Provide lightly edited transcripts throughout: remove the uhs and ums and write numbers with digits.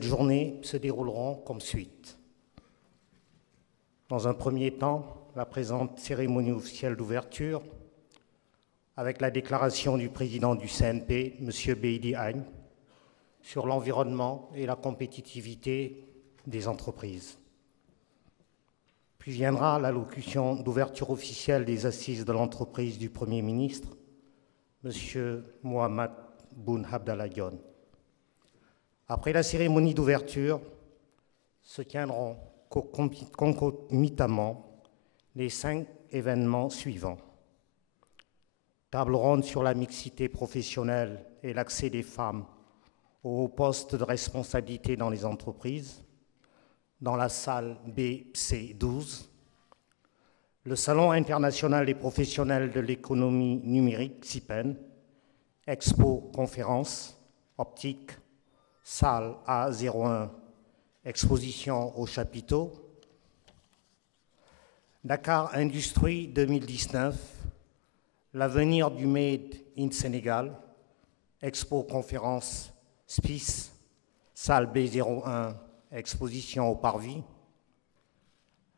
Les journées se dérouleront comme suit. Dans un premier temps, la présente cérémonie officielle d'ouverture avec la déclaration du président du CNP, M. Beidi Agne, sur l'environnement et la compétitivité des entreprises. Puis viendra l'allocution d'ouverture officielle des assises de l'entreprise du Premier ministre, M. Mohamed Boun Abdallah Dionne. Après la cérémonie d'ouverture, se tiendront concomitamment les 5 événements suivants. Table ronde sur la mixité professionnelle et l'accès des femmes aux postes de responsabilité dans les entreprises, dans la salle BC12. Le Salon international des professionnels de l'économie numérique, CIPEN, expo conférence, optique, salle A01, exposition au chapiteau. Dakar Industrie 2019, l'avenir du Made in Sénégal, expo conférence SPICE, salle B01, exposition au Parvis.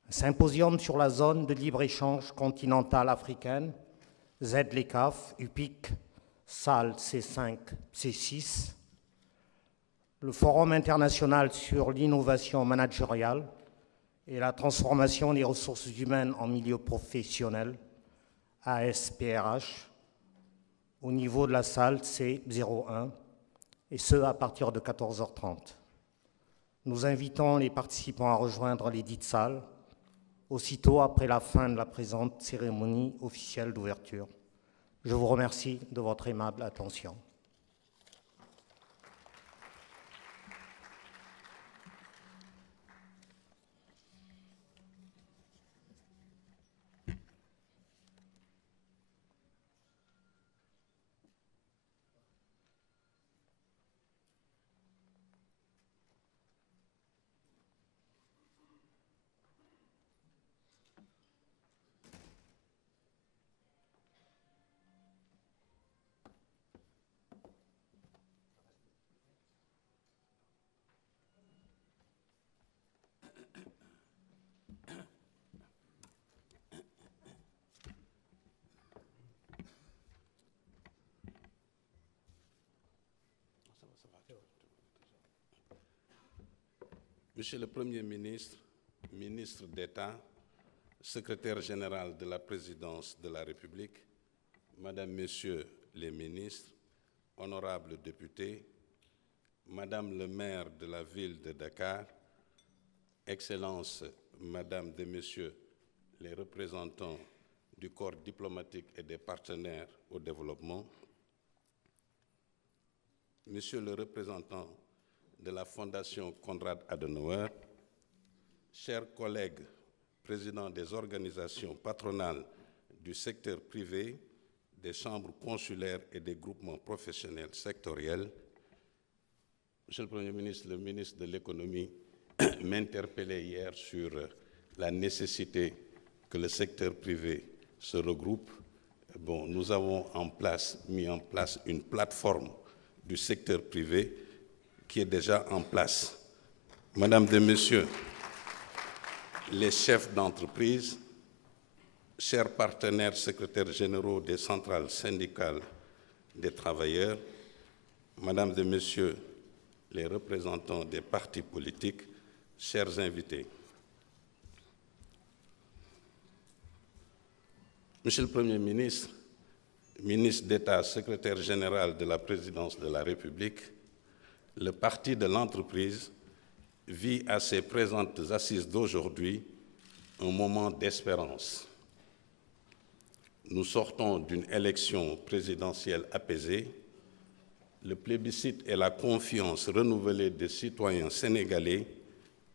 Un symposium sur la zone de libre-échange continentale africaine, ZLECAF, UPIC, salle C5, C6. Le Forum international sur l'innovation managériale et la transformation des ressources humaines en milieu professionnel, ASPRH, au niveau de la salle C01, et ce à partir de 14h30. Nous invitons les participants à rejoindre les dites salles aussitôt après la fin de la présente cérémonie officielle d'ouverture. Je vous remercie de votre aimable attention. Monsieur le Premier ministre, ministre d'État, secrétaire général de la Présidence de la République, Madame, Messieurs les ministres, honorables députés, Madame le maire de la ville de Dakar, Excellences, Madame et Messieurs les représentants du corps diplomatique et des partenaires au développement, Monsieur le représentant de la Fondation Konrad Adenauer, chers collègues, présidents des organisations patronales du secteur privé, des chambres consulaires et des groupements professionnels sectoriels, Monsieur le Premier ministre, le ministre de l'économie m'interpellait hier sur la nécessité que le secteur privé se regroupe. Bon, nous avons mis en place une plateforme du secteur privé qui est déjà en place. Mesdames et Messieurs, les chefs d'entreprise, chers partenaires secrétaires généraux des centrales syndicales des travailleurs, Mesdames et Messieurs les représentants des partis politiques, chers invités. Monsieur le Premier ministre, ministre d'État, secrétaire général de la Présidence de la République, le parti de l'entreprise vit à ses présentes assises d'aujourd'hui un moment d'espérance. Nous sortons d'une élection présidentielle apaisée. Le plébiscite et la confiance renouvelée des citoyens sénégalais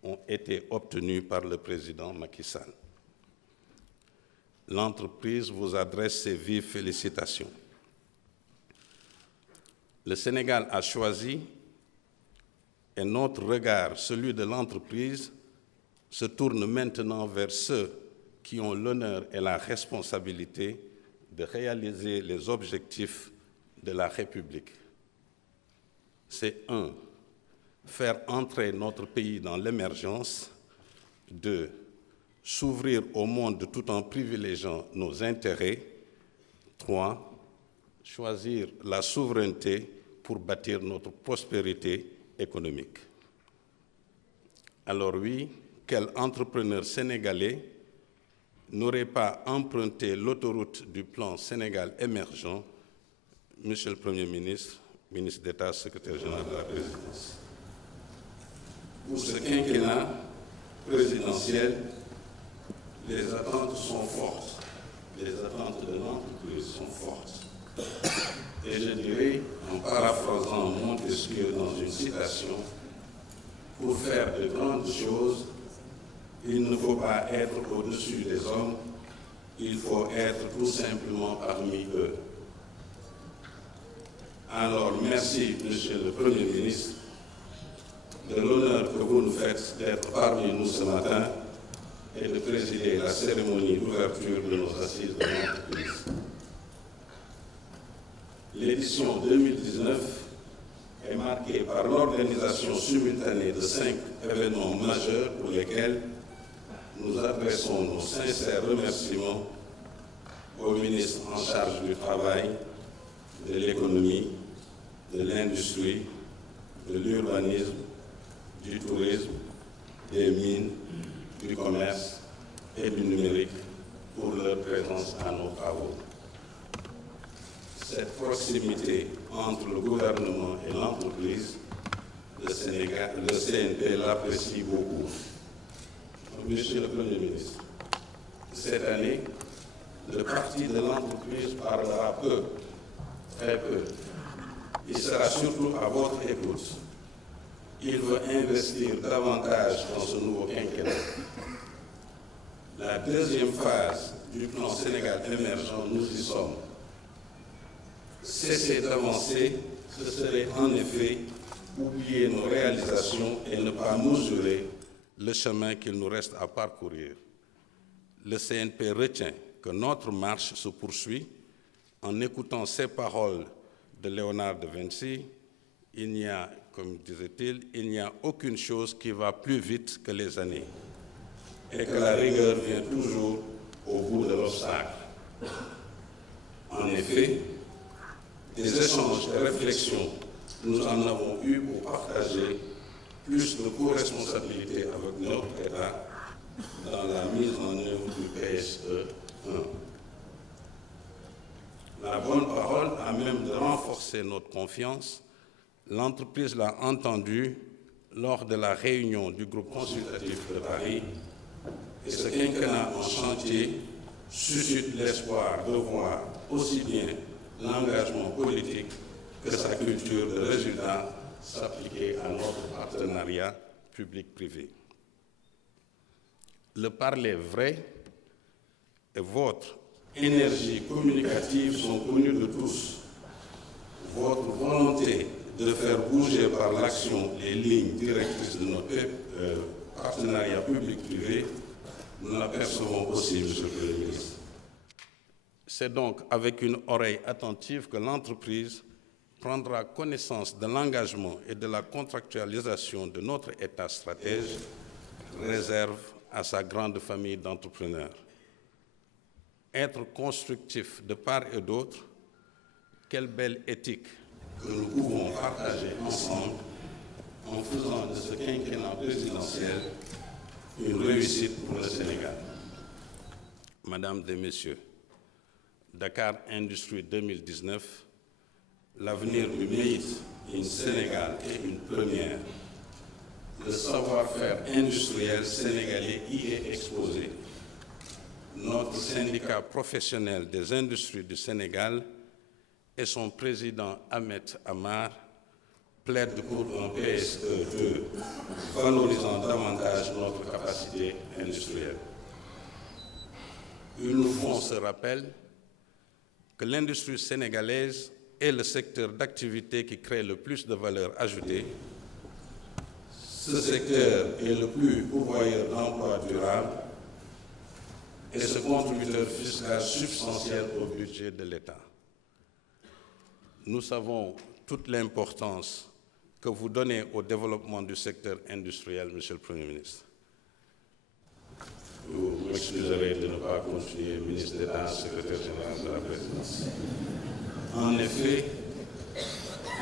ont été obtenus par le président Macky Sall. L'entreprise vous adresse ses vives félicitations. Le Sénégal a choisi et notre regard, celui de l'entreprise, se tourne maintenant vers ceux qui ont l'honneur et la responsabilité de réaliser les objectifs de la République. C'est faire entrer notre pays dans l'émergence. 2. S'ouvrir au monde tout en privilégiant nos intérêts. 3. Choisir la souveraineté pour bâtir notre prospérité économique. Alors oui, quel entrepreneur sénégalais n'aurait pas emprunté l'autoroute du plan Sénégal émergent, Monsieur le Premier ministre, ministre d'État, secrétaire général de la Présidence. Pour ce quinquennat présidentiel, les attentes sont fortes. Les attentes de l'entreprise sont fortes. Et je dirais, en paraphrasant Montesquieu dans une citation, pour faire de grandes choses, il ne faut pas être au-dessus des hommes, il faut être tout simplement parmi eux. Alors, merci, Monsieur le Premier ministre, de l'honneur que vous nous faites d'être parmi nous ce matin et de présider la cérémonie d'ouverture de nos assises de l'entreprise. L'édition 2019 est marquée par l'organisation simultanée de 5 événements majeurs pour lesquels nous adressons nos sincères remerciements au ministre en charge du travail, de l'économie, de l'industrie, de l'urbanisme, du tourisme, des mines, du commerce et du numérique pour leur présence à nos travaux. Cette proximité entre le gouvernement et l'entreprise, le CNP l'apprécie beaucoup. Monsieur le Premier ministre, cette année, le parti de l'entreprise parlera peu, très peu. Il sera surtout à votre écoute. Il veut investir davantage dans ce nouveau quinquennat. La deuxième phase du plan Sénégal émergent, nous y sommes. Cesser d'avancer, ce serait en effet oublier nos réalisations et ne pas mesurer le chemin qu'il nous reste à parcourir. Le CNP retient que notre marche se poursuit en écoutant ces paroles de Léonard de Vinci. Il n'y a, comme disait-il, il n'y a aucune chose qui va plus vite que les années et que la rigueur vient toujours au bout de l'obstacle. En effet, des échanges et réflexions, nous en avons eu pour partager plus de co-responsabilité avec notre État dans la mise en œuvre du PSE 1. La bonne parole a même de renforcer notre confiance. L'entreprise l'a entendu lors de la réunion du groupe consultatif de Paris et ce quinquennat en chantier suscite l'espoir de voir aussi bien l'engagement politique que sa culture de résultat s'appliquer à notre partenariat public-privé. Le parler vrai et votre énergie communicative sont connus de tous. Votre volonté de faire bouger par l'action les lignes directrices de notre partenariat public-privé, nous l'apercevons aussi, Monsieur le Premier ministre. C'est donc avec une oreille attentive que l'entreprise prendra connaissance de l'engagement et de la contractualisation de notre État stratège, réserve à sa grande famille d'entrepreneurs. Être constructif de part et d'autre, quelle belle éthique que nous pouvons partager ensemble en faisant de ce quinquennat présidentiel une réussite pour le Sénégal. Mesdames et Messieurs, Dakar Industrie 2019, l'avenir du Made in Sénégal est une première. Le savoir-faire industriel sénégalais y est exposé. Notre syndicat professionnel des industries du Sénégal et son président Ahmed Amar plaident pour un PSE 2 valorisant davantage notre capacité industrielle. Ils nous font ce rappel que l'industrie sénégalaise est le secteur d'activité qui crée le plus de valeur ajoutée. Ce secteur est le plus pourvoyeur d'emplois durables et ce contributeur fiscal substantiel au budget de l'État. Nous savons toute l'importance que vous donnez au développement du secteur industriel, Monsieur le Premier ministre. Vous m'excuserez de ne pas continuer, ministre d'État, secrétaire général de la présidence. En effet,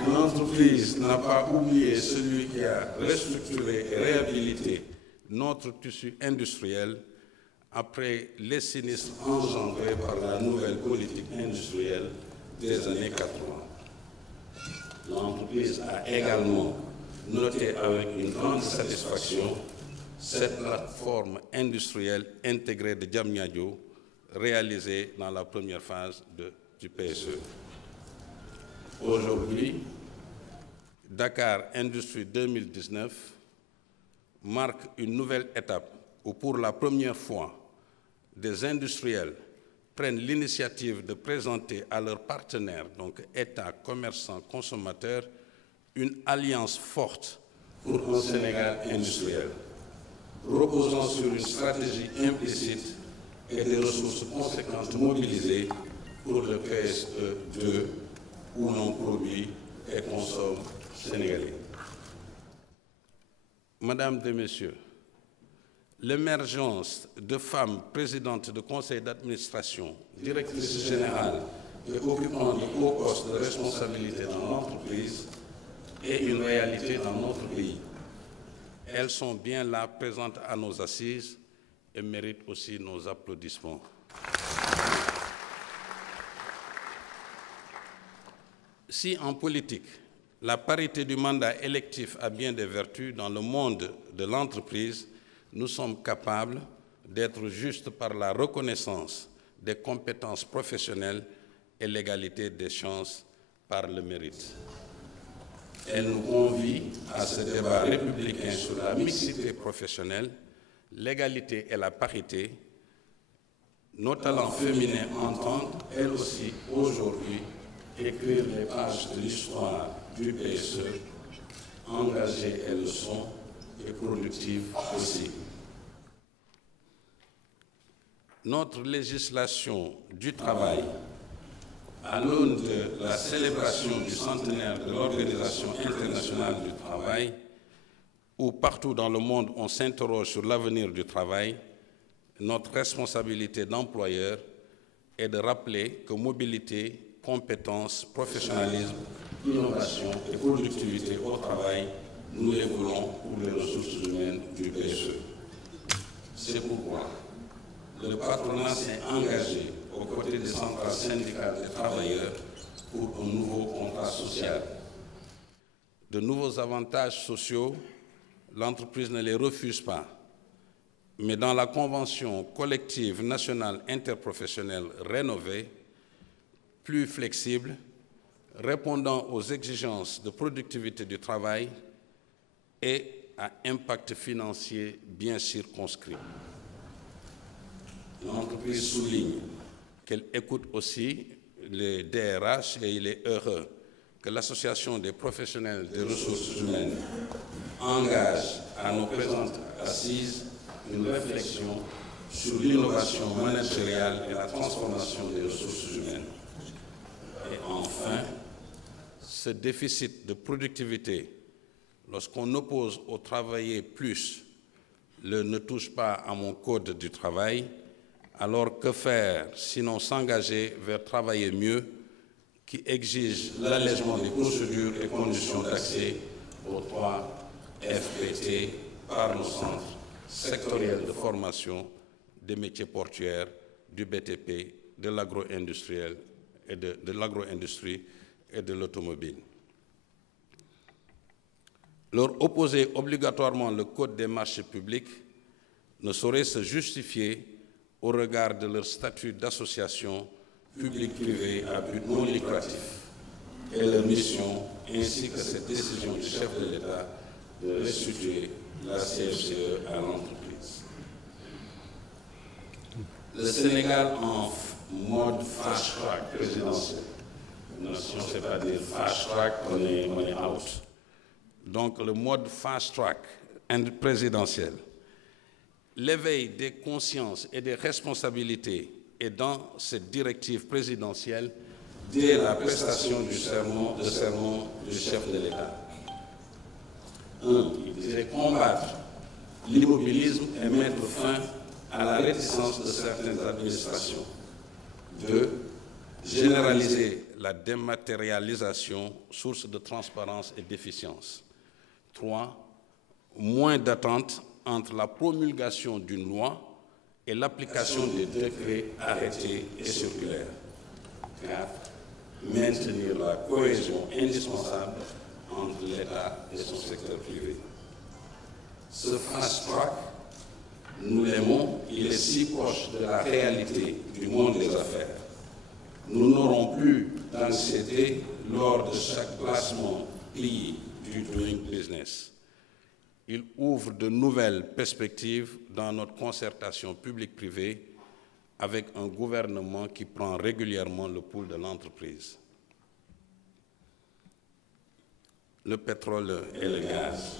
l'entreprise n'a pas oublié celui qui a restructuré et réhabilité notre tissu industriel après les sinistres engendrés par la nouvelle politique industrielle des années 80. L'entreprise a également noté avec une grande satisfaction cette plateforme industrielle intégrée de Diamniadio réalisée dans la première phase du PSE. Aujourd'hui, Dakar Industrie 2019 marque une nouvelle étape où pour la première fois, des industriels prennent l'initiative de présenter à leurs partenaires, donc États, commerçants, consommateurs, une alliance forte pour un Sénégal industriel, reposant sur une stratégie implicite et des ressources conséquentes mobilisées pour le PSE2 où l'on produit et consomme sénégalais. Mesdames et Messieurs, l'émergence de femmes présidentes de conseils d'administration, directrices générales et occupant de hauts postes de responsabilité dans l'entreprise est une réalité dans notre pays. Elles sont bien là, présentes à nos assises et méritent aussi nos applaudissements. Si en politique, la parité du mandat électif a bien des vertus dans le monde de l'entreprise, nous sommes capables d'être justes par la reconnaissance des compétences professionnelles et l'égalité des chances par le mérite. Elle nous convie à ce débat républicain sur la mixité professionnelle, l'égalité et la parité. Nos talents féminins entendent, elles aussi, aujourd'hui, écrire les pages de l'histoire du PSE, engagées elles le sont et productives aussi. Notre législation du travail, à l'aune de la célébration du centenaire de l'Organisation internationale du travail, où partout dans le monde on s'interroge sur l'avenir du travail, notre responsabilité d'employeur est de rappeler que mobilité, compétences, professionnalisme, innovation et productivité au travail, nous les voulons pour les ressources humaines du PSE. C'est pourquoi le patronat s'est engagé aux côtés des centrales syndicales des travailleurs pour un nouveau contrat social. De nouveaux avantages sociaux, l'entreprise ne les refuse pas, mais dans la convention collective nationale interprofessionnelle rénovée, plus flexible, répondant aux exigences de productivité du travail et à impact financier bien circonscrit. L'entreprise souligne qu'elle écoute aussi les DRH et il est heureux que l'Association des professionnels des ressources humaines engage à nos présentes assises une réflexion sur l'innovation managériale et la transformation des ressources humaines. Et enfin, ce déficit de productivité, lorsqu'on oppose au travailler plus, le ne touche pas à mon code du travail, alors que faire sinon s'engager vers travailler mieux, qui exige l'allègement des procédures et conditions d'accès aux 3 FPT par nos centres sectoriels de formation des métiers portuaires, du BTP, de l'agro-industriel et de l'agro-industrie et de l'automobile. Leur opposer obligatoirement le code des marchés publics ne saurait se justifier au regard de leur statut d'association publique-privée à but non lucratif et leur mission, ainsi que cette décision du chef de l'État de restituer la CFCE à l'entreprise. Le Sénégal en mode fast-track présidentiel. Nation, c'est-à-dire fast-track, on est out. Donc le mode fast-track présidentiel. L'éveil des consciences et des responsabilités est dans cette directive présidentielle dès la prestation du serment du chef de l'État. Il disait combattre l'immobilisme et mettre fin à la réticence de certaines administrations. 2. Généraliser la dématérialisation, source de transparence et d'efficience. 3. Moins d'attente entre la promulgation d'une loi et l'application des décrets, arrêtés et circulaires. 4. Maintenir la cohésion indispensable entre l'État et son secteur privé. Ce fast-track, nous l'aimons, il est si proche de la réalité du monde des affaires. Nous n'aurons plus d'anxiété lors de chaque placement plié du Doing Business. Il ouvre de nouvelles perspectives dans notre concertation publique-privée avec un gouvernement qui prend régulièrement le pouls de l'entreprise. Le pétrole et le gaz.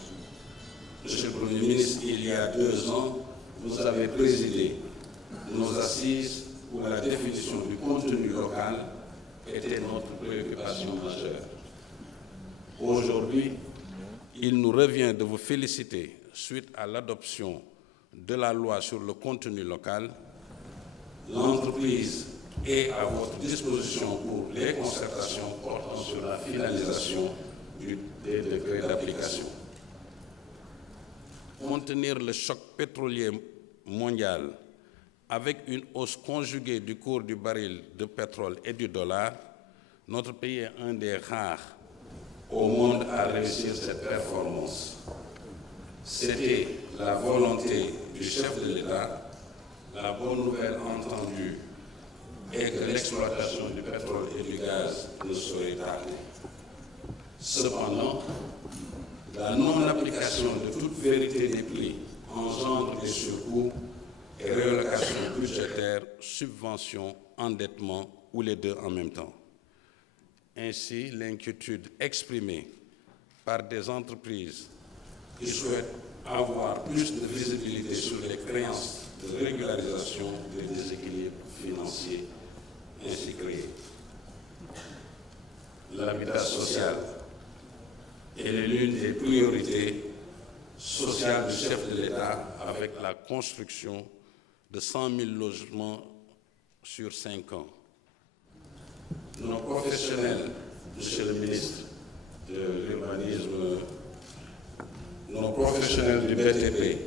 Monsieur le Premier ministre, il y a 2 ans, vous avez présidé nos assises où la définition du contenu local était notre préoccupation majeure. Aujourd'hui, il nous revient de vous féliciter suite à l'adoption de la loi sur le contenu local. L'entreprise est à votre disposition pour les concertations portant sur la finalisation des décrets d'application. Contenir le choc pétrolier mondial avec une hausse conjuguée du cours du baril de pétrole et du dollar, notre pays est un des rares au monde à réussir cette performance. C'était la volonté du chef de l'État. La bonne nouvelle entendue est que l'exploitation du pétrole et du gaz ne saurait tarder. Cependant, la non-application de toute vérité des prix engendre des surcoûts et réallocation budgétaire, subvention, endettement ou les deux en même temps. Ainsi, l'inquiétude exprimée par des entreprises qui souhaitent avoir plus de visibilité sur les créances de régularisation des déséquilibres financiers ainsi créés. L'habitat social est l'une des priorités sociales du chef de l'État avec la construction de 100 000 logements sur 5 ans. Nos professionnels, Monsieur le ministre de l'Urbanisme, nos professionnels du BTP,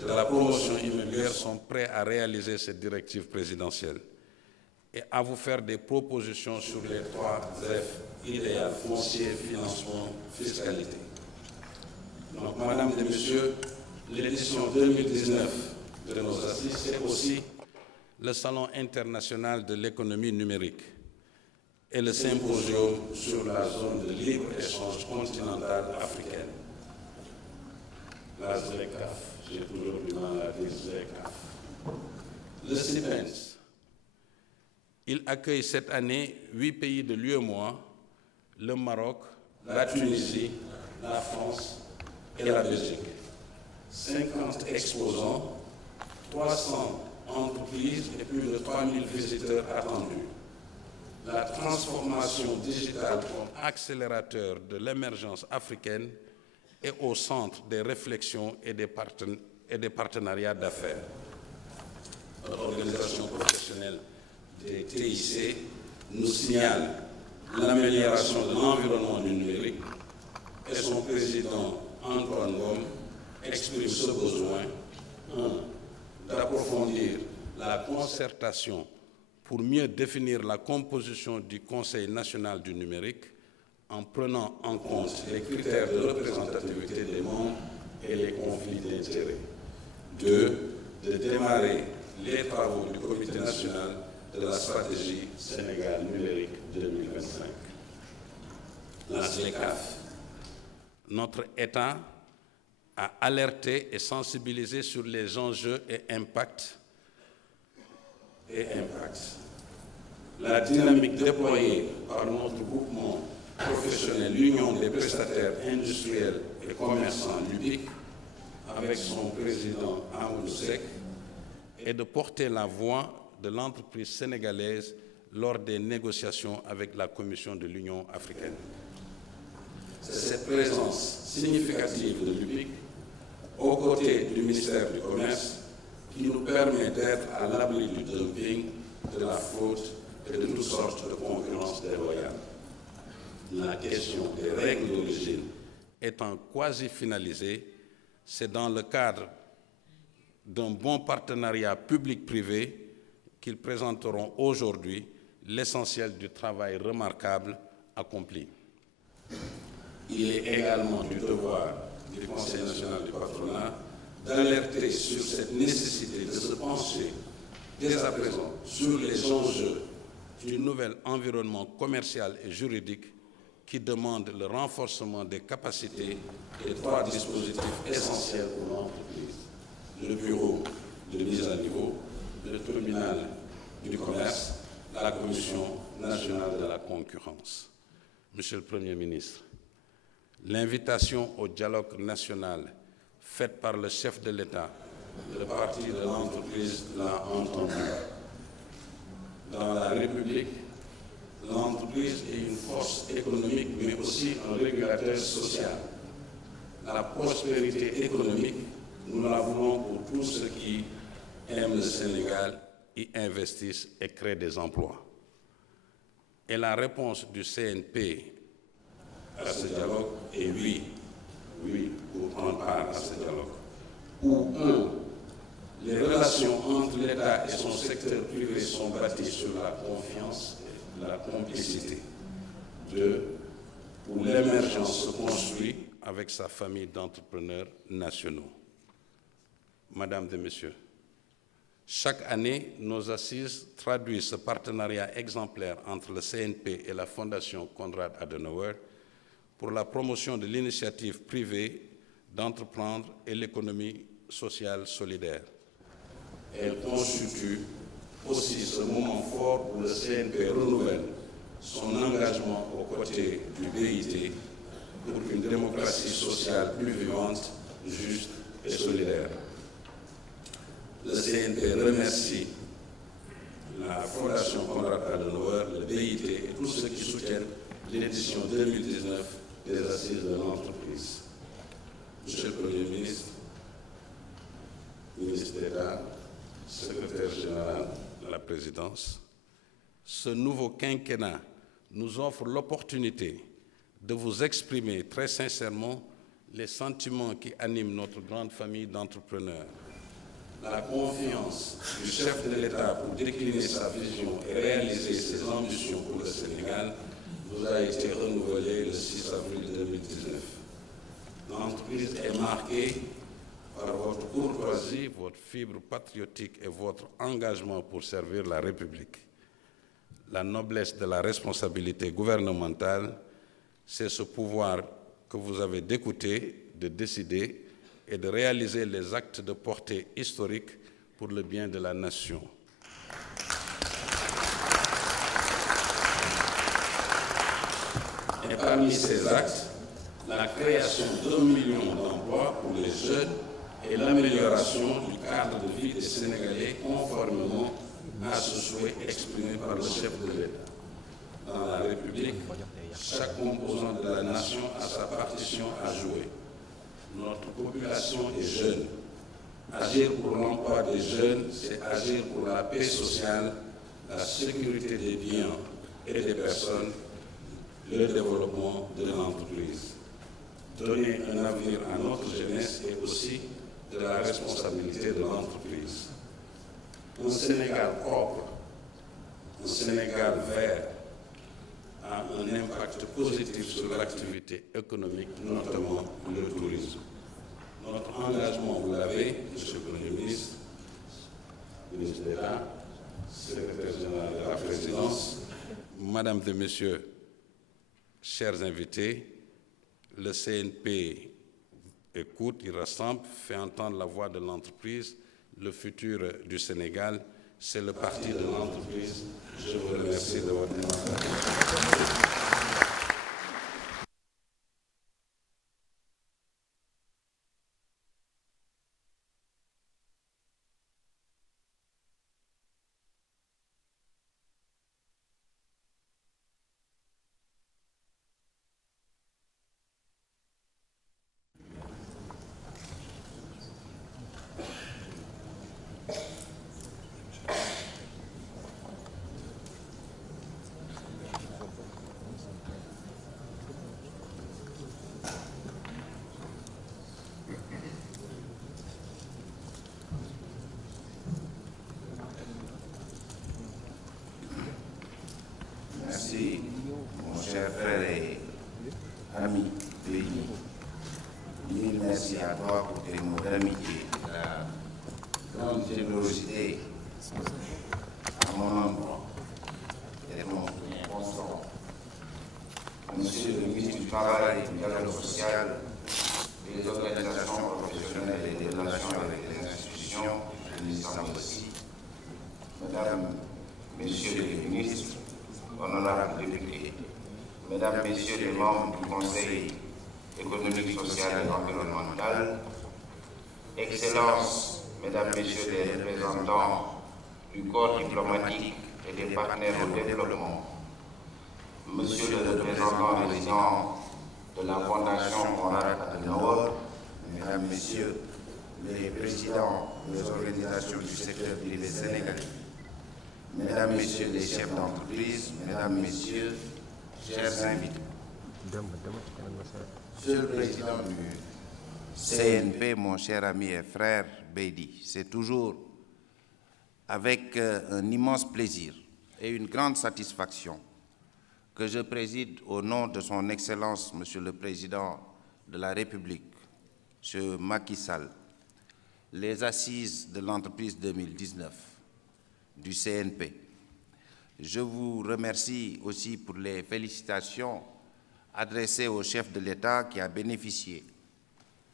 de la promotion immobilière sont prêts à réaliser cette directive présidentielle et à vous faire des propositions sur les 3 F idéal, foncier, financement, fiscalité. Donc, Madame et Messieurs, l'édition 2019 de nos assises, c'est aussi le Salon international de l'économie numérique et le symposium sur la zone de libre-échange continentale africaine. La ZLECAf, j'ai toujours du mal à dire ZLECAf. Le CIPENS, il accueille cette année 8 pays de l'UEMOA, le Maroc, la Tunisie, la France et la Belgique. 50 exposants, 300 entreprises et plus de 3000 visiteurs attendus. La transformation digitale comme accélérateur de l'émergence africaine est au centre des réflexions et des partenariats d'affaires. Notre organisation professionnelle des TIC nous signale l'amélioration de l'environnement du numérique et son président Antoine Ngom exprime ce besoin, 1. d'approfondir la concertation pour mieux définir la composition du Conseil national du numérique en prenant en compte les critères de représentativité des membres et les conflits d'intérêts. 2. De démarrer les travaux du Comité national de la stratégie Sénégal numérique 2025. La ZLECAf. Notre État a alerté et sensibilisé sur les enjeux et impacts. La dynamique déployée par notre groupement professionnel, l'Union des prestataires industriels et commerçants l'UPIC, avec son président Amadou Seck, est de porter la voix de l'entreprise sénégalaise lors des négociations avec la Commission de l'Union africaine. C'est cette présence significative de l'UPIC aux côtés du ministère du Commerce qui nous permet d'être à l'abri du dumping, de la fraude et de toutes sortes de concurrence déloyale. La question des règles d'origine étant quasi finalisée, c'est dans le cadre d'un bon partenariat public-privé qu'ils présenteront aujourd'hui l'essentiel du travail remarquable accompli. Il est également du devoir du Conseil national du patronat d'alerter sur cette nécessité de se pencher dès à présent sur les enjeux du nouvel environnement commercial et juridique qui demande le renforcement des capacités et 3 dispositifs essentiels pour l'entreprise. Le bureau de mise à niveau, le tribunal du commerce, la Commission nationale de la concurrence. Monsieur le Premier ministre, l'invitation au dialogue national faite par le chef de l'État, le parti de l'entreprise l'a entendu. Dans la République, l'entreprise est une force économique, mais aussi un régulateur social. La prospérité économique, nous la voulons pour tous ceux qui aiment le Sénégal, y investissent et créent des emplois. Et la réponse du CNP à ce dialogue est oui. Oui, pour prendre part à ce dialogue. Où, les relations entre l'État et son secteur privé sont bâties sur la confiance et la complicité. 2, où l'émergence se construit avec sa famille d'entrepreneurs nationaux. Mesdames et Messieurs, chaque année, nos assises traduisent ce partenariat exemplaire entre le CNP et la Fondation Konrad Adenauer pour la promotion de l'initiative privée d'entreprendre et l'économie sociale solidaire. Elle constitue aussi ce moment fort où le CNP renouvelle son engagement aux côtés du BIT pour une démocratie sociale plus vivante, juste et solidaire. Le CNP remercie la Fondation Konrad Adenauer, le BIT et tous ceux qui soutiennent l'édition 2019 des assises de l'entreprise. Monsieur le Premier ministre, ministre d'État, secrétaire général de la présidence, ce nouveau quinquennat nous offre l'opportunité de vous exprimer très sincèrement les sentiments qui animent notre grande famille d'entrepreneurs. La confiance du chef de l'État pour décliner sa vision et réaliser ses ambitions pour le Sénégal vous a été renouvelée le 6 avril 2019. L'entreprise est marquée par votre courtoisie, votre fibre patriotique et votre engagement pour servir la République. La noblesse de la responsabilité gouvernementale, c'est ce pouvoir que vous avez d'écouter, de décider et de réaliser les actes de portée historique pour le bien de la nation. Et parmi ces actes, la création d'1 million d'emplois pour les jeunes et l'amélioration du cadre de vie des Sénégalais conformément à ce souhait exprimé par le chef de l'État. Dans la République, chaque composant de la nation a sa partition à jouer. Notre population est jeune. Agir pour l'emploi des jeunes, c'est agir pour la paix sociale, la sécurité des biens et des personnes, le développement de l'entreprise. Donner un avenir à notre jeunesse est aussi de la responsabilité de l'entreprise. Un Sénégal propre, un Sénégal vert, a un impact positif sur l'activité économique, notamment le tourisme. Notre engagement, vous l'avez, Monsieur le Premier ministre, ministre d'État, secrétaire général de la présidence, Mesdames et Messieurs, chers invités, le CNP écoute, il rassemble, fait entendre la voix de l'entreprise. Le futur du Sénégal, c'est le parti de l'entreprise. Je vous remercie de votre attention. mots d'amitié, de la grande générosité à mon endroit et de mon soutien constant. Monsieur le ministre du Travail et du Dialogue social, des organisations professionnelles et des relations avec les institutions, je les salue aussi. Mesdames, Messieurs les ministres, honorables députés, Mesdames, Messieurs les membres du Conseil économique, social et environnemental, Excellences, Mesdames, Messieurs les représentants du corps diplomatique et des partenaires au développement, Monsieur le représentant résident de la Fondation Konrad Adenauer, Mesdames, Messieurs les présidents des organisations du secteur privé sénégalais, Mesdames, Messieurs les chefs d'entreprise, Mesdames, Messieurs, chers invités. Monsieur le Président du CNP, mon cher ami et frère Beydi, c'est toujours avec un immense plaisir et une grande satisfaction que je préside au nom de son Excellence, Monsieur le Président de la République, M. Macky Sall, les assises de l'entreprise 2019 du CNP. Je vous remercie aussi pour les félicitations adressées au chef de l'État qui a bénéficié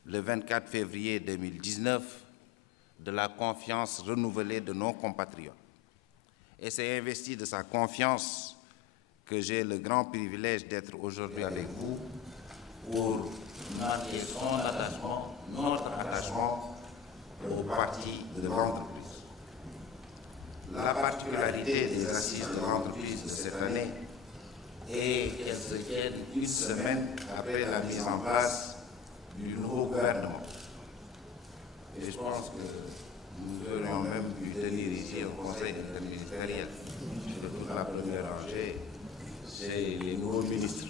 le 24 février 2019 de la confiance renouvelée de nos compatriotes. Et c'est investi de sa confiance que j'ai le grand privilège d'être aujourd'hui avec vous pour marquer son attachement, notre attachement au parti de l'entreprise. La particularité des assises de l'entreprise de cette année est qu'elles se tiennent une semaine après la mise en place du nouveau gouvernement. Et je pense que nous aurions même pu tenir ici un conseil interministériel. Sur toute la première rangée, c'est les nouveaux ministres.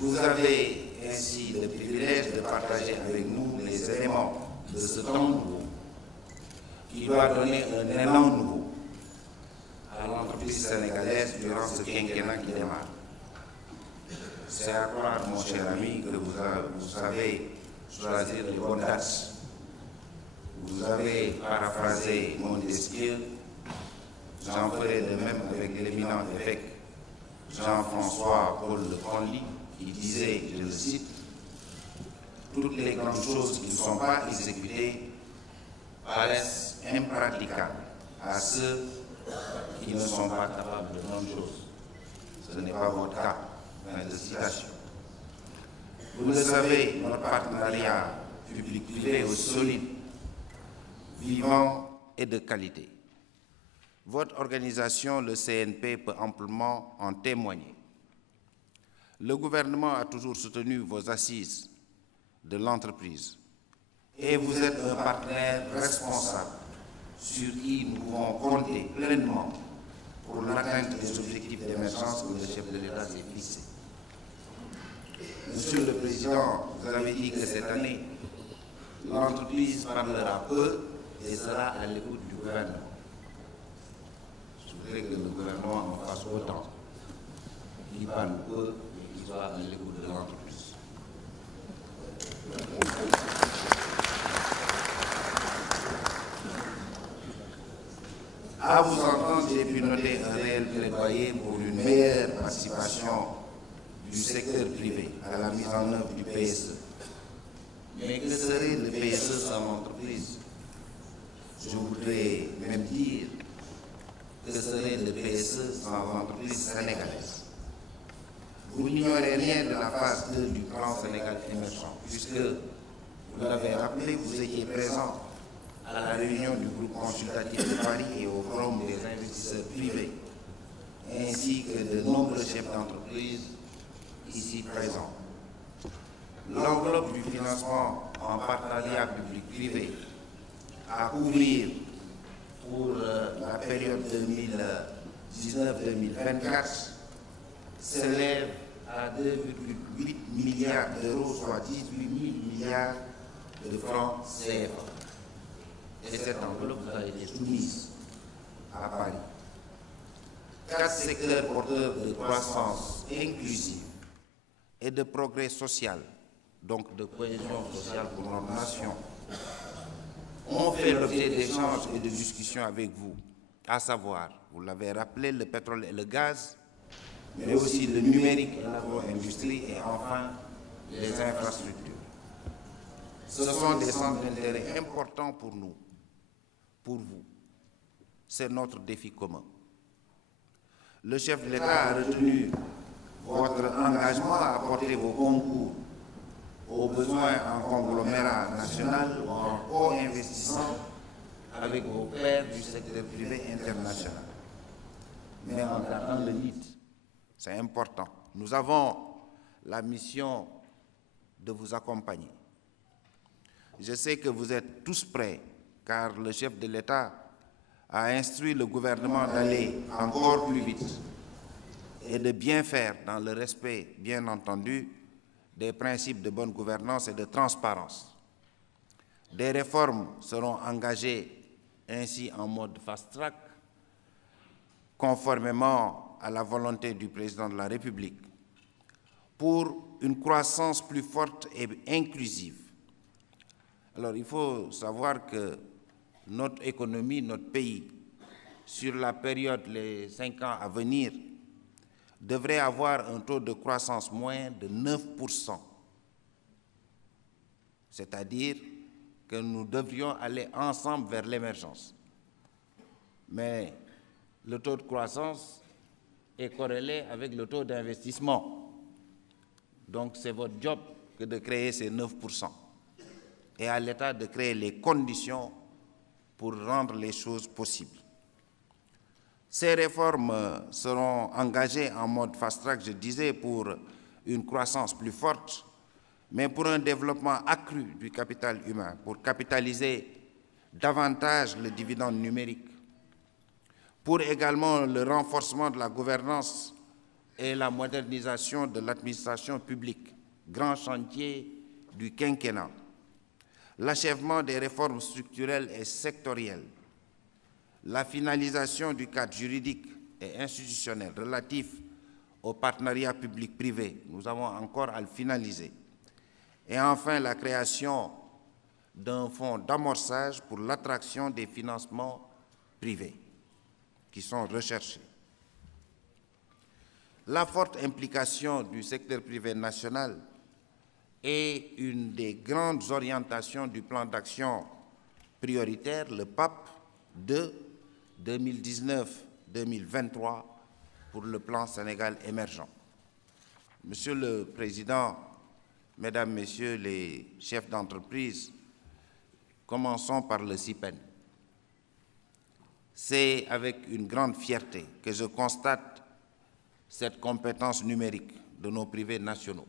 Vous avez ainsi le privilège de partager avec nous les éléments de ce temps nouveau qui doit donner un élan nouveau à l'entreprise sénégalaise durant ce quinquennat qui démarre. C'est à croire, mon cher ami, que vous savez choisir les bonnes dates. Vous avez paraphrasé Montesquieu. J'en ferai de même avec l'éminent évêque Jean-François Paul Le Conly, qui disait, je le cite, « Toutes les grandes choses qui ne sont pas exécutées paraissent impraticables à ceux qui ne sont pas capables de grandes choses. » Ce n'est pas votre cas. Fin de citation. Vous le savez, notre partenariat public-privé est solide, vivant et de qualité. Votre organisation, le CNP, peut amplement en témoigner. Le gouvernement a toujours soutenu vos assises de l'entreprise et vous êtes un partenaire responsable sur qui nous pouvons compter pleinement pour l'atteinte des objectifs d'émergence que le chef de l'État s'est fixé. Monsieur le Président, vous avez dit que cette année, l'entreprise parlera peu et sera à l'écoute du gouvernement. Je voudrais que le gouvernement en fasse autant. Qu'il parle peu et qu'il soit à l'écoute de l'entreprise. À vous entendre, j'ai pu noter un réel plaidoyer pour une meilleure participation du secteur privé à la mise en œuvre du PSE. Mais que serait le PSE sans l'entreprise? Je voudrais même dire que serait le PSE sans l'entreprise sénégalaise. Vous n'ignorez rien de la phase 2 du plan Sénégal émergent, puisque, vous l'avez rappelé, vous étiez présent à la réunion du groupe consultatif de Paris et au forum des investisseurs privés, ainsi que de nombreux chefs d'entreprise ici présents. L'enveloppe du financement en partenariat public-privé à couvrir pour la période 2019-2024 s'élève à 2,8 milliards d'euros, soit 18 000 milliards de francs CFA. Et cette enveloppe a été soumise à Paris. 4 secteurs porteurs de croissance inclusive et de progrès social donc de cohésion sociale pour notre nation, ont fait l'objet d'échanges et de discussions avec vous, à savoir, vous l'avez rappelé, le pétrole et le gaz, mais aussi le numérique et l'agro-industrie et enfin les infrastructures. Ce sont des centres d'intérêt importants pour nous, pour vous. C'est notre défi commun. Le chef de l'État a retenu votre engagement à apporter vos concours aux besoins en conglomérat national ou en co-investissant avec vos pairs du secteur privé international. Mais en gardant le NIT, c'est important. Nous avons la mission de vous accompagner. Je sais que vous êtes tous prêts, car le chef de l'État a instruit le gouvernement d'aller encore plus vite et de bien faire dans le respect, bien entendu, des principes de bonne gouvernance et de transparence. Des réformes seront engagées ainsi en mode fast-track, conformément à la volonté du président de la République, pour une croissance plus forte et inclusive. Alors, il faut savoir que notre économie, notre pays, sur la période, les 5 ans à venir, devrait avoir un taux de croissance moyen de 9%. C'est-à-dire que nous devrions aller ensemble vers l'émergence. Mais le taux de croissance est corrélé avec le taux d'investissement. Donc c'est votre job que de créer ces 9%. Et à l'État de créer les conditions pour rendre les choses possibles. Ces réformes seront engagées en mode fast-track, je disais, pour une croissance plus forte, mais pour un développement accru du capital humain, pour capitaliser davantage le dividende numérique, pour également le renforcement de la gouvernance et la modernisation de l'administration publique, grand chantier du quinquennat, l'achèvement des réformes structurelles et sectorielles, la finalisation du cadre juridique et institutionnel relatif au partenariat public-privé, nous avons encore à le finaliser, et enfin la création d'un fonds d'amorçage pour l'attraction des financements privés qui sont recherchés. La forte implication du secteur privé national est une des grandes orientations du plan d'action prioritaire, le PAP de 2019-2023 pour le plan Sénégal émergent. Monsieur le Président, Mesdames, Messieurs les chefs d'entreprise, commençons par le CIPEN. C'est avec une grande fierté que je constate cette compétence numérique de nos privés nationaux.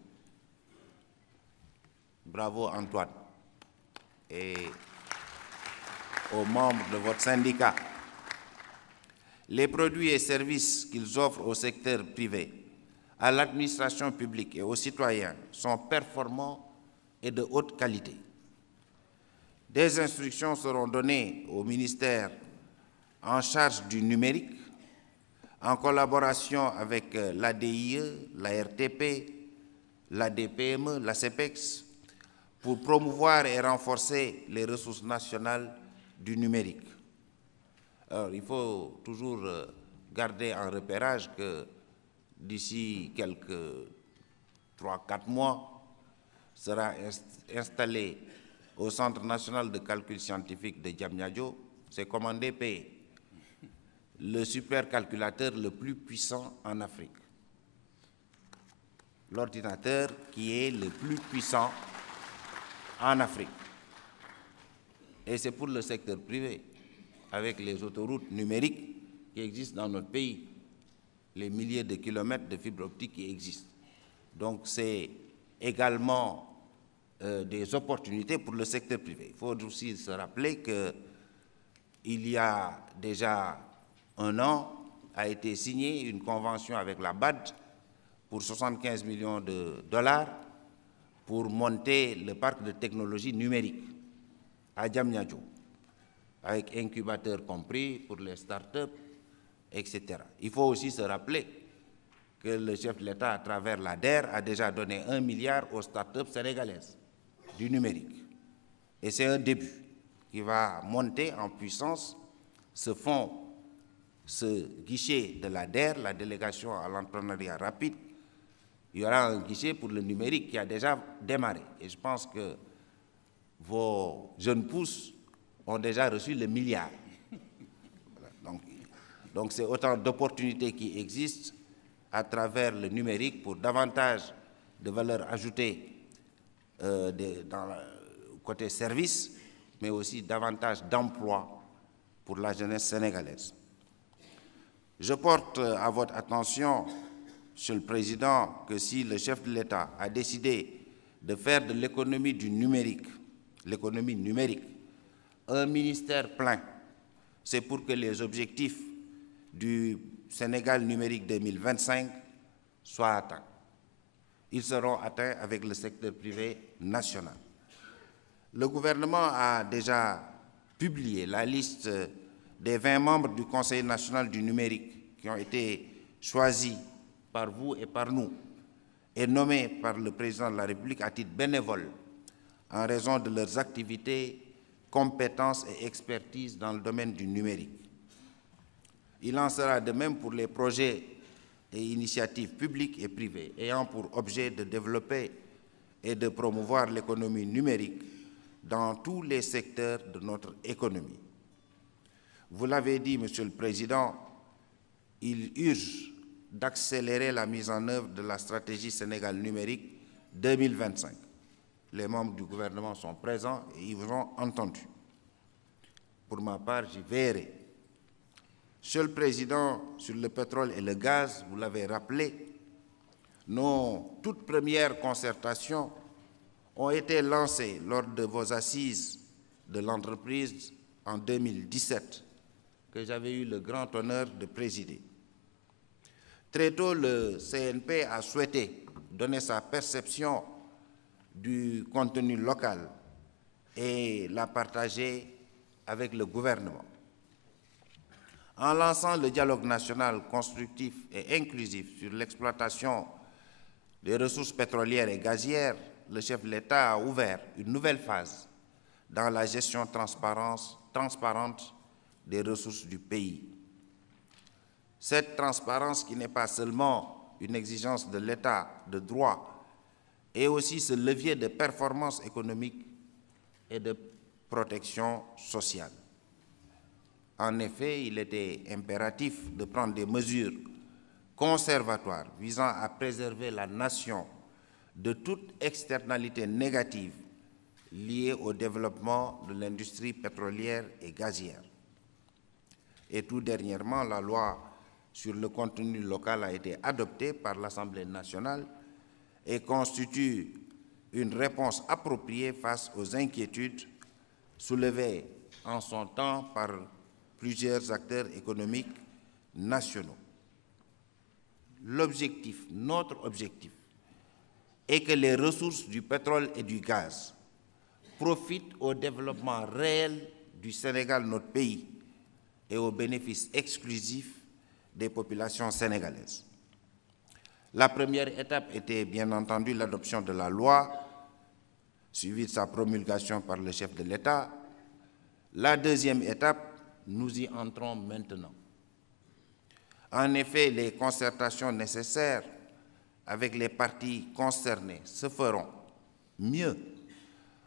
Bravo Antoine et aux membres de votre syndicat. Les produits et services qu'ils offrent au secteur privé, à l'administration publique et aux citoyens sont performants et de haute qualité. Des instructions seront données au ministère en charge du numérique, en collaboration avec l'ADIE, la RTP, l'ADPME, la CEPEX, pour promouvoir et renforcer les ressources nationales du numérique. Alors, il faut toujours garder en repérage que d'ici quelques 3-4 mois, sera installé au Centre national de calcul scientifique de Diamniadio, c'est commandé payé, le supercalculateur le plus puissant en Afrique. L'ordinateur qui est le plus puissant en Afrique. Et c'est pour le secteur privé, avec les autoroutes numériques qui existent dans notre pays, les milliers de kilomètres de fibres optiques qui existent. Donc c'est également des opportunités pour le secteur privé. Il faut aussi se rappeler qu'il y a déjà 1 an a été signée une convention avec la BAD pour 75 millions de dollars pour monter le parc de technologie numérique à Diamniadio, avec incubateurs compris pour les startups, etc. Il faut aussi se rappeler que le chef de l'État, à travers l'ADER, a déjà donné 1 milliard aux start-up sénégalaises du numérique. Et c'est un début qui va monter en puissance. Ce fonds, ce guichet de l'ADER, la délégation à l'entrepreneuriat rapide, il y aura un guichet pour le numérique qui a déjà démarré. Et je pense que vos jeunes pousses ont déjà reçu le milliard. Voilà. Donc c'est autant d'opportunités qui existent à travers le numérique pour davantage de valeur ajoutée dans le côté service, mais aussi davantage d'emplois pour la jeunesse sénégalaise. Je porte à votre attention, Monsieur le Président, que si le chef de l'État a décidé de faire de l'économie du numérique, l'économie numérique, un ministère plein, c'est pour que les objectifs du Sénégal numérique 2025 soient atteints. Ils seront atteints avec le secteur privé national. Le gouvernement a déjà publié la liste des 20 membres du Conseil national du numérique qui ont été choisis par vous et par nous et nommés par le président de la République à titre bénévole en raison de leurs activités, compétences et expertise dans le domaine du numérique. Il en sera de même pour les projets et initiatives publiques et privées ayant pour objet de développer et de promouvoir l'économie numérique dans tous les secteurs de notre économie. Vous l'avez dit, Monsieur le Président, il urge d'accélérer la mise en œuvre de la stratégie Sénégal numérique 2025. Les membres du gouvernement sont présents et ils vous ont entendu. Pour ma part, j'y veillerai. Monsieur le Président, sur le pétrole et le gaz, vous l'avez rappelé, nos toutes premières concertations ont été lancées lors de vos assises de l'entreprise en 2017, que j'avais eu le grand honneur de présider. Très tôt, le CNP a souhaité donner sa perception du contenu local et la partager avec le gouvernement. En lançant le dialogue national constructif et inclusif sur l'exploitation des ressources pétrolières et gazières, le chef de l'État a ouvert une nouvelle phase dans la gestion transparente des ressources du pays. Cette transparence, qui n'est pas seulement une exigence de l'État de droit, est aussi ce levier de performance économique et de protection sociale. En effet, il était impératif de prendre des mesures conservatoires visant à préserver la nation de toute externalité négative liée au développement de l'industrie pétrolière et gazière. Et tout dernièrement, la loi sur le contenu local a été adoptée par l'Assemblée nationale et constitue une réponse appropriée face aux inquiétudes soulevées en son temps par plusieurs acteurs économiques nationaux. L'objectif, notre objectif, est que les ressources du pétrole et du gaz profitent au développement réel du Sénégal, notre pays, et aux bénéfices exclusifs des populations sénégalaises. La première étape était bien entendu l'adoption de la loi, suivie de sa promulgation par le chef de l'État. La deuxième étape, nous y entrons maintenant. En effet, les concertations nécessaires avec les parties concernées se feront mieux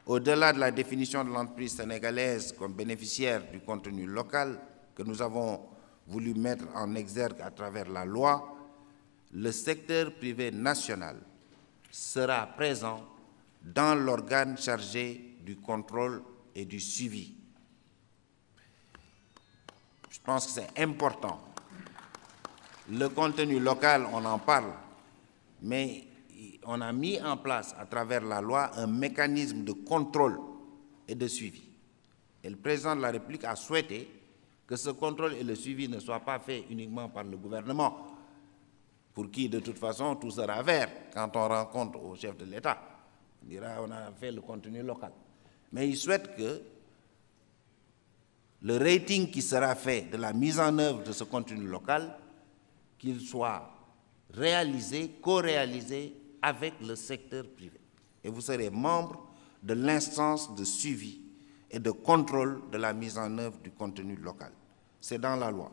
au-delà de la définition de l'entreprise sénégalaise comme bénéficiaire du contenu local que nous avons voulu mettre en exergue à travers la loi. Le secteur privé national sera présent dans l'organe chargé du contrôle et du suivi. Je pense que c'est important. Le contenu local, on en parle, mais on a mis en place à travers la loi un mécanisme de contrôle et de suivi. Et le président de la République a souhaité que ce contrôle et le suivi ne soient pas faits uniquement par le gouvernement, pour qui, de toute façon, tout sera vert quand on rencontre au chef de l'État. On dira on a fait le contenu local. Mais il souhaite que le rating qui sera fait de la mise en œuvre de ce contenu local, qu'il soit réalisé, co-réalisé avec le secteur privé. Et vous serez membre de l'instance de suivi et de contrôle de la mise en œuvre du contenu local. C'est dans la loi.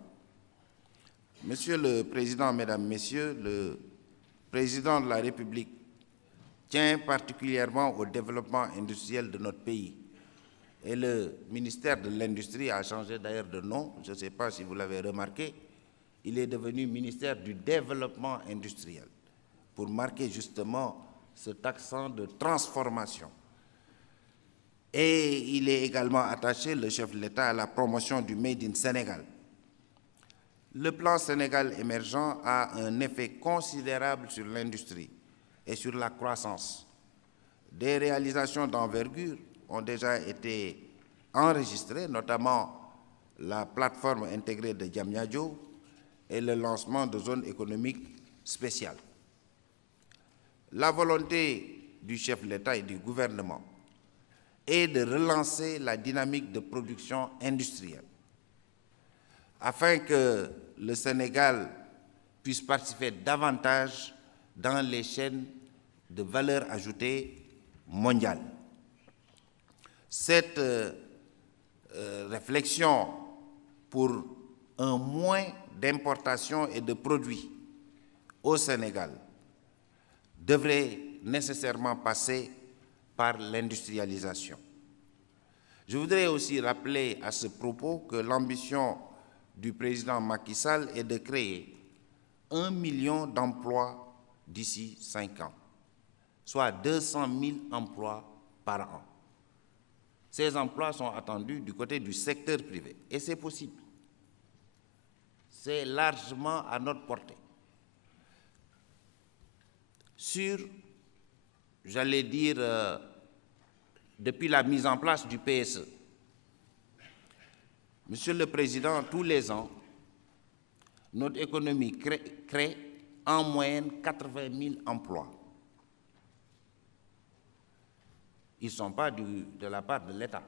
Monsieur le Président, Mesdames, Messieurs, le Président de la République tient particulièrement au développement industriel de notre pays. Et le ministère de l'Industrie a changé d'ailleurs de nom, je ne sais pas si vous l'avez remarqué, il est devenu ministère du Développement industriel, pour marquer justement cet accent de transformation. Et il est également attaché, le chef de l'État, à la promotion du Made in Sénégal. Le plan Sénégal émergent a un effet considérable sur l'industrie et sur la croissance. Des réalisations d'envergure ont déjà été enregistrées, notamment la plateforme intégrée de Diamniadio et le lancement de zones économiques spéciales. La volonté du chef de l'État et du gouvernement est de relancer la dynamique de production industrielle afin que le Sénégal puisse participer davantage dans les chaînes de valeur ajoutée mondiale. Cette réflexion pour un moins d'importation et de produits au Sénégal devrait nécessairement passer par l'industrialisation. Je voudrais aussi rappeler à ce propos que l'ambition du président Macky Sall est de créer 1 million d'emplois d'ici 5 ans, soit 200 000 emplois par an. Ces emplois sont attendus du côté du secteur privé et c'est possible. C'est largement à notre portée. Sur, j'allais dire, depuis la mise en place du PSE, Monsieur le Président, tous les ans, notre économie crée en moyenne 80 000 emplois. Ils ne sont pas de la part de l'État.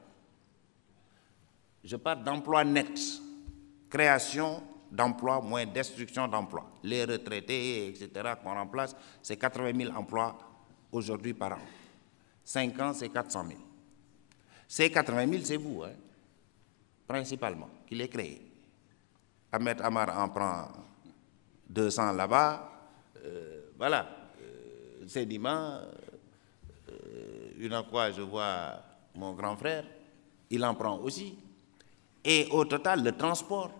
Je parle d'emplois nets, création d'emplois moins destruction d'emplois. Les retraités, etc., qu'on remplace, c'est 80 000 emplois aujourd'hui par an. 5 ans, c'est 400 000. Ces 80 000, c'est vous, hein, principalement, qui les créez. Ahmed Amar en prend 200 là-bas. Voilà. Sédiment, une fois, je vois mon grand frère, il en prend aussi. Et au total, le transport,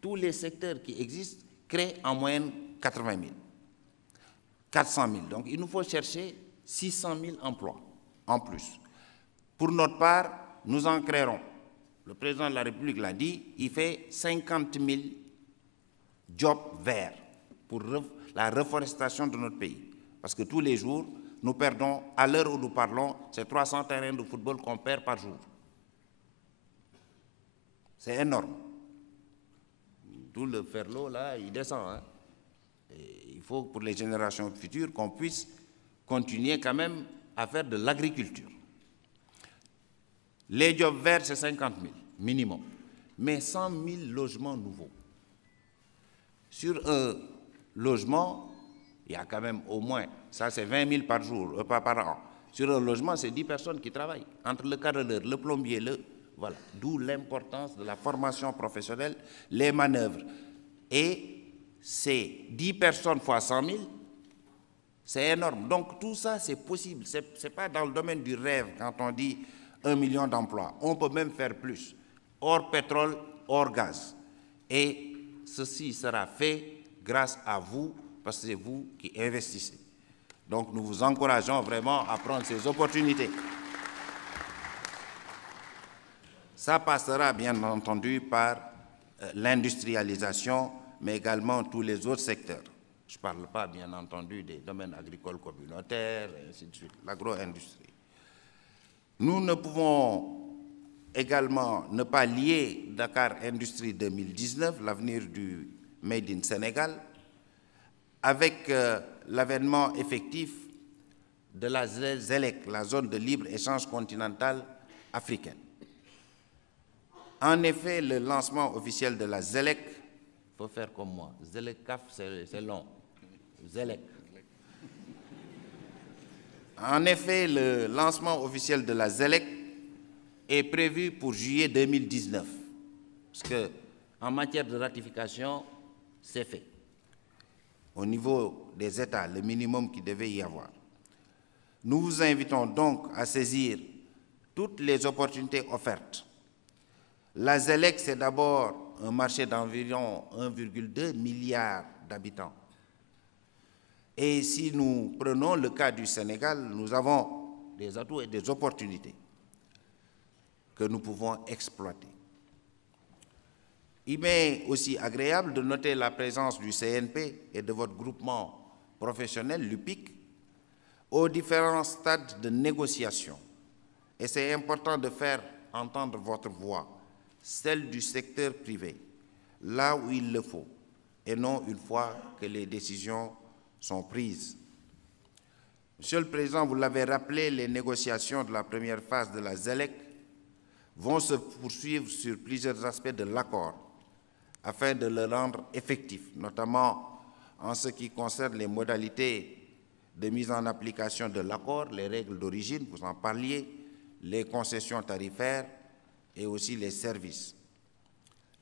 tous les secteurs qui existent créent en moyenne 80 000, 400 000. Donc, il nous faut chercher 600 000 emplois en plus. Pour notre part, nous en créerons. Le président de la République l'a dit, il fait 50 000 jobs verts pour la reforestation de notre pays. Parce que tous les jours, nous perdons, à l'heure où nous parlons, c'est 300 terrains de football qu'on perd par jour. C'est énorme. Tout le ferlo, là, il descend. Hein. Et il faut, pour les générations futures, qu'on puisse continuer quand même à faire de l'agriculture. Les jobs verts, c'est 50 000, minimum. Mais 100 000 logements nouveaux. Sur un logement, il y a quand même au moins, ça c'est 20 000 par jour, par an. Sur un logement, c'est 10 personnes qui travaillent. Entre le carreleur, le plombier, voilà. D'où l'importance de la formation professionnelle, les manœuvres. Et c'est 10 personnes fois 100 000, c'est énorme. Donc tout ça, c'est possible. Ce n'est pas dans le domaine du rêve quand on dit 1 million d'emplois. On peut même faire plus. Hors pétrole, hors gaz. Et ceci sera fait grâce à vous, parce que c'est vous qui investissez. Donc nous vous encourageons vraiment à prendre ces opportunités. Ça passera bien entendu par l'industrialisation, mais également tous les autres secteurs. Je ne parle pas bien entendu des domaines agricoles communautaires, et ainsi de suite, l'agro-industrie. Nous ne pouvons également ne pas lier Dakar Industrie 2019, l'avenir du Made in Sénégal, avec l'avènement effectif de la ZLEC, la zone de libre-échange continentale africaine. En effet, le lancement officiel de la ZLEC, il faut faire comme moi, ZLEC-CAF, c'est long, ZELEC. En effet, le lancement officiel de la ZELEC est prévu pour juillet 2019, parce qu'en matière de ratification, c'est fait. Au niveau des États, le minimum qu'il devait y avoir. Nous vous invitons donc à saisir toutes les opportunités offertes. La ZELEC, c'est d'abord un marché d'environ 1,2 milliard d'habitants. Et si nous prenons le cas du Sénégal, nous avons des atouts et des opportunités que nous pouvons exploiter. Il m'est aussi agréable de noter la présence du CNP et de votre groupement professionnel, l'UPIC, aux différents stades de négociation. Et c'est important de faire entendre votre voix, celle du secteur privé, là où il le faut, et non une fois que les décisions sont prises. Monsieur le Président, vous l'avez rappelé, les négociations de la première phase de la ZELEC vont se poursuivre sur plusieurs aspects de l'accord, afin de le rendre effectif, notamment en ce qui concerne les modalités de mise en application de l'accord, les règles d'origine, vous en parliez, les concessions tarifaires et aussi les services.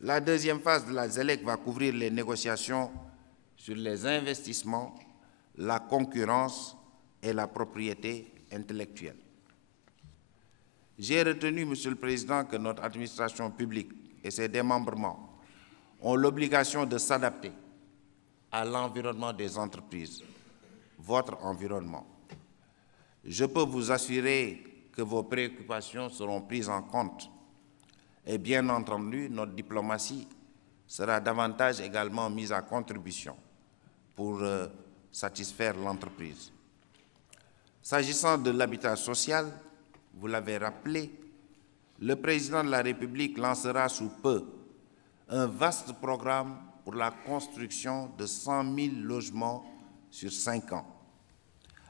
La deuxième phase de la ZELEC va couvrir les négociations sur les investissements, la concurrence et la propriété intellectuelle. J'ai retenu, Monsieur le Président, que notre administration publique et ses démembrements ont l'obligation de s'adapter à l'environnement des entreprises, votre environnement. Je peux vous assurer que vos préoccupations seront prises en compte. Et bien entendu, notre diplomatie sera davantage également mise à contribution pour satisfaire l'entreprise. S'agissant de l'habitat social, vous l'avez rappelé, le président de la République lancera sous peu un vaste programme pour la construction de 100 000 logements sur 5 ans,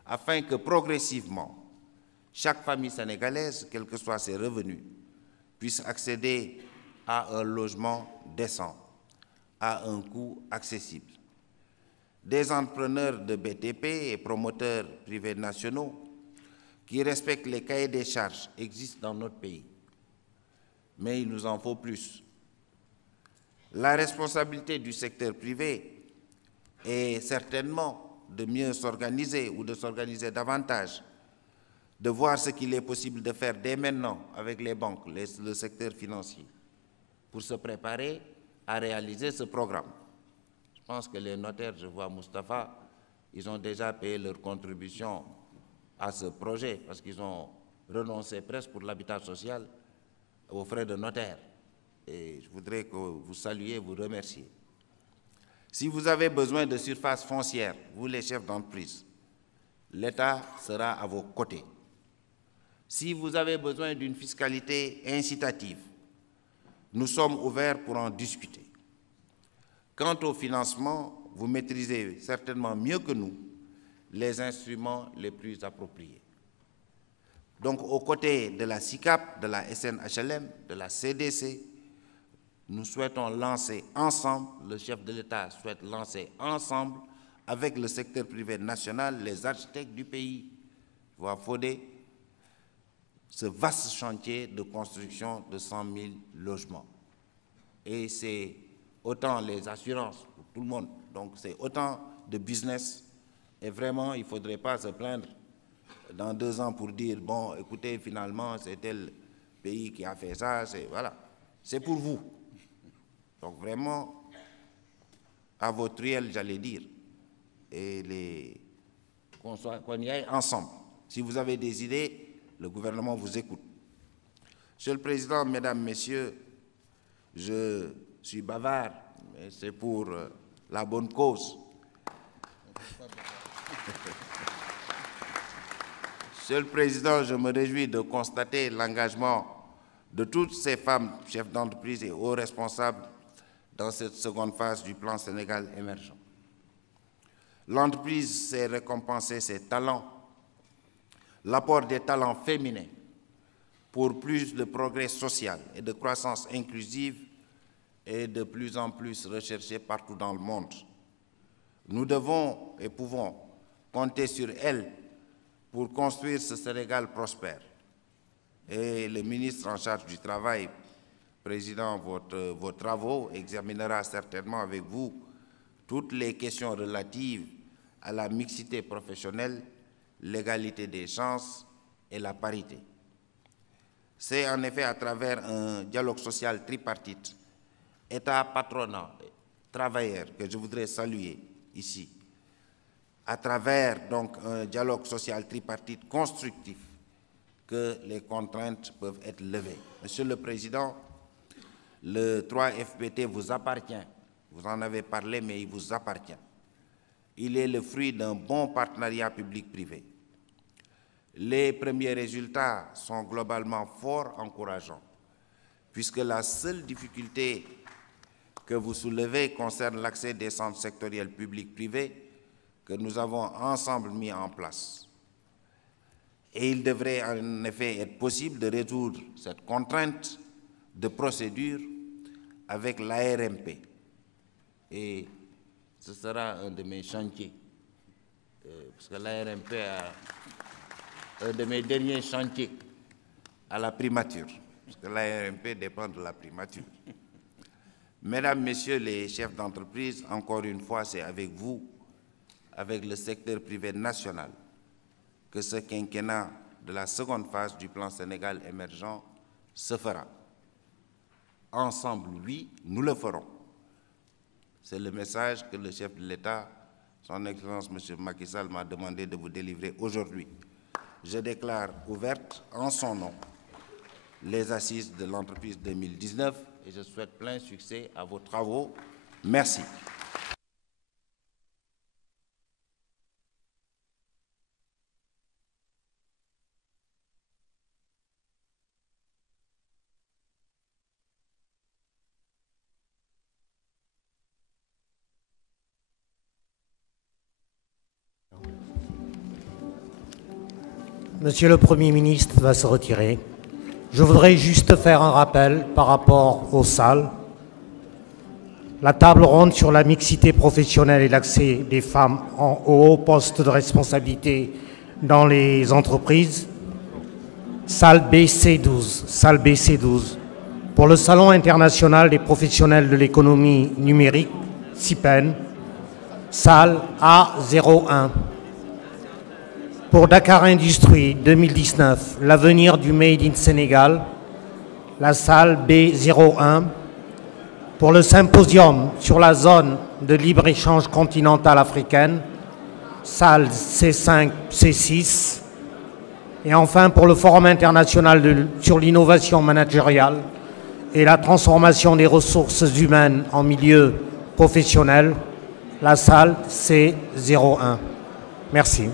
afin que progressivement, chaque famille sénégalaise, quels que soient ses revenus, puisse accéder à un logement décent, à un coût accessible. Des entrepreneurs de BTP et promoteurs privés nationaux qui respectent les cahiers des charges existent dans notre pays, mais il nous en faut plus. La responsabilité du secteur privé est certainement de mieux s'organiser ou de s'organiser davantage, de voir ce qu'il est possible de faire dès maintenant avec les banques, le secteur financier, pour se préparer à réaliser ce programme. Je pense que les notaires, je vois Moustapha, ils ont déjà payé leur contribution à ce projet parce qu'ils ont renoncé presque pour l'habitat social aux frais de notaire. Et je voudrais que vous saluiez, vous remerciez. Si vous avez besoin de surface foncière, vous les chefs d'entreprise, l'État sera à vos côtés. Si vous avez besoin d'une fiscalité incitative, nous sommes ouverts pour en discuter. Quant au financement, vous maîtrisez certainement mieux que nous les instruments les plus appropriés. Donc, aux côtés de la SICAP, de la SNHLM, de la CDC, nous souhaitons lancer ensemble, le chef de l'État souhaite lancer ensemble, avec le secteur privé national, les architectes du pays, voire Fodé, ce vaste chantier de construction de 100 000 logements. Et c'est autant les assurances pour tout le monde, donc c'est autant de business. Et vraiment, il ne faudrait pas se plaindre dans 2 ans pour dire, bon, écoutez, finalement, c'est tel pays qui a fait ça, voilà. C'est pour vous. Donc vraiment, à votre riel, j'allais dire, et qu'on y aille ensemble. Si vous avez des idées, le gouvernement vous écoute. Monsieur le Président, Mesdames, Messieurs, je suis bavard, mais c'est pour la bonne cause. Monsieur le Président, je me réjouis de constater l'engagement de toutes ces femmes, chefs d'entreprise et hauts responsables dans cette seconde phase du plan Sénégal émergent. L'entreprise sait récompenser ses talents, l'apport des talents féminins pour plus de progrès social et de croissance inclusive est de plus en plus recherché partout dans le monde. Nous devons et pouvons compter sur elle pour construire ce Sénégal prospère. Et le ministre en charge du Travail, président, vos travaux, examinera certainement avec vous toutes les questions relatives à la mixité professionnelle, l'égalité des chances et la parité. C'est en effet à travers un dialogue social tripartite, État, patronat, travailleurs, que je voudrais saluer ici, à travers donc un dialogue social tripartite constructif, que les contraintes peuvent être levées. Monsieur le Président, le 3FPT vous appartient. Vous en avez parlé, mais il vous appartient. Il est le fruit d'un bon partenariat public-privé. Les premiers résultats sont globalement fort encourageants, puisque la seule difficulté que vous soulevez concerne l'accès des centres sectoriels publics-privés que nous avons ensemble mis en place. Et il devrait en effet être possible de résoudre cette contrainte de procédure avec l'ARMP. Et ce sera un de mes chantiers, parce que l'ARMP a un de mes derniers chantiers à la primature, parce que l'ARMP dépend de la primature. Mesdames, Messieurs les chefs d'entreprise, encore une fois, c'est avec vous, avec le secteur privé national, que ce quinquennat de la seconde phase du plan Sénégal émergent se fera. Ensemble, oui, nous le ferons. C'est le message que le chef de l'État, son Excellence M. Macky Sall, m'a demandé de vous délivrer aujourd'hui. Je déclare ouvertes en son nom les assises de l'entreprise 2019 et je souhaite plein succès à vos travaux. Merci. Monsieur le Premier ministre va se retirer. Je voudrais juste faire un rappel par rapport aux salles. La table ronde sur la mixité professionnelle et l'accès des femmes aux hauts postes de responsabilité dans les entreprises. Salle BC12, salle BC12. Pour le Salon international des professionnels de l'économie numérique, CIPEN, salle A01. Pour Dakar Industrie 2019, l'avenir du Made in Sénégal, la salle B01. Pour le symposium sur la zone de libre-échange continentale africaine, salle C5, C6. Et enfin, pour le Forum international sur l'innovation managériale et la transformation des ressources humaines en milieu professionnel, la salle C01. Merci.